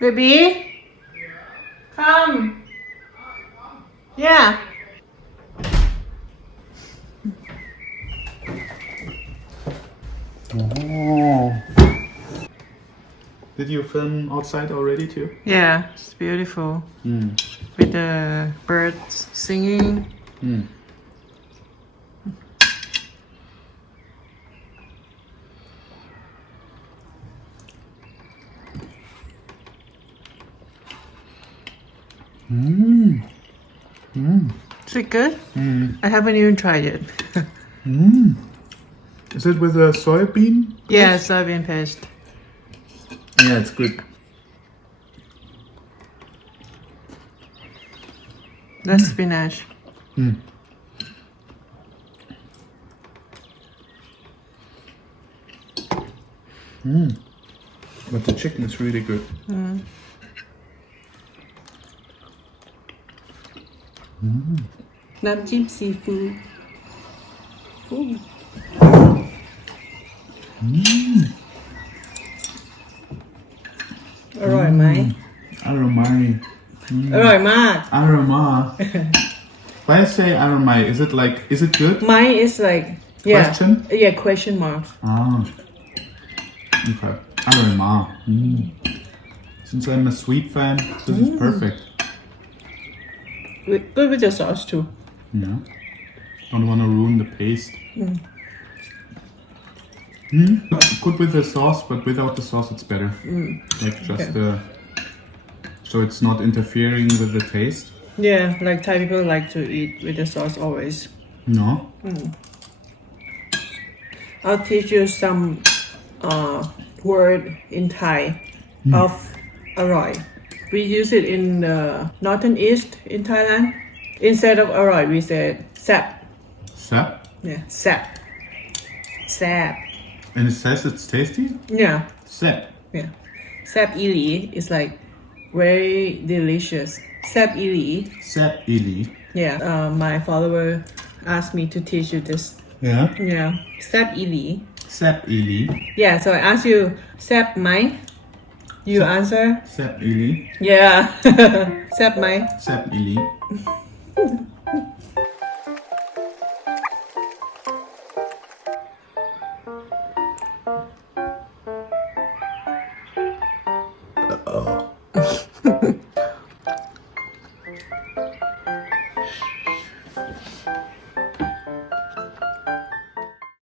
Baby, come. Yeah. Oh. Did you film outside already too? Yeah, it's beautiful. With the birds singing. Is it good? I haven't even tried it. Is it with a soybean? Yeah, soybean paste. Yeah, it's good. That's spinach. But the chicken is really good. น้ำจิ้มซีฟู้ดอร่อยไหม Aromai. อร่อยมาก Aroma. When I say aromai, is it good? Mine is like yeah Question? Yeah, question mark. Ah. Okay. Aroma. Since I'm a sweet fan, this is perfect. Good with the sauce too. Yeah. Don't want to ruin the paste. Good with the sauce, but without the sauce it's better. Like just so it's not interfering with the taste. Yeah, like Thai people like to eat with the sauce always. No. I'll teach you some word in Thai of อร่อย We use it in the northern east in Thailand. Instead of อร่อย we say แซ่บ Sap. Yeah, แซ่บแซ่บ And it says it's tasty? Yeah, Sap. yeah. แซ่บอีหลี is like very delicious. แซ่บอีหลี Sap ili. Yeah, my follower asked me to teach you this. Yeah. Yeah, แซ่บอีหลี Sap ili. Yeah, so I ask you แซ่บไหม You answer Sap ili. Yeah แซ่บไหม Sap ili.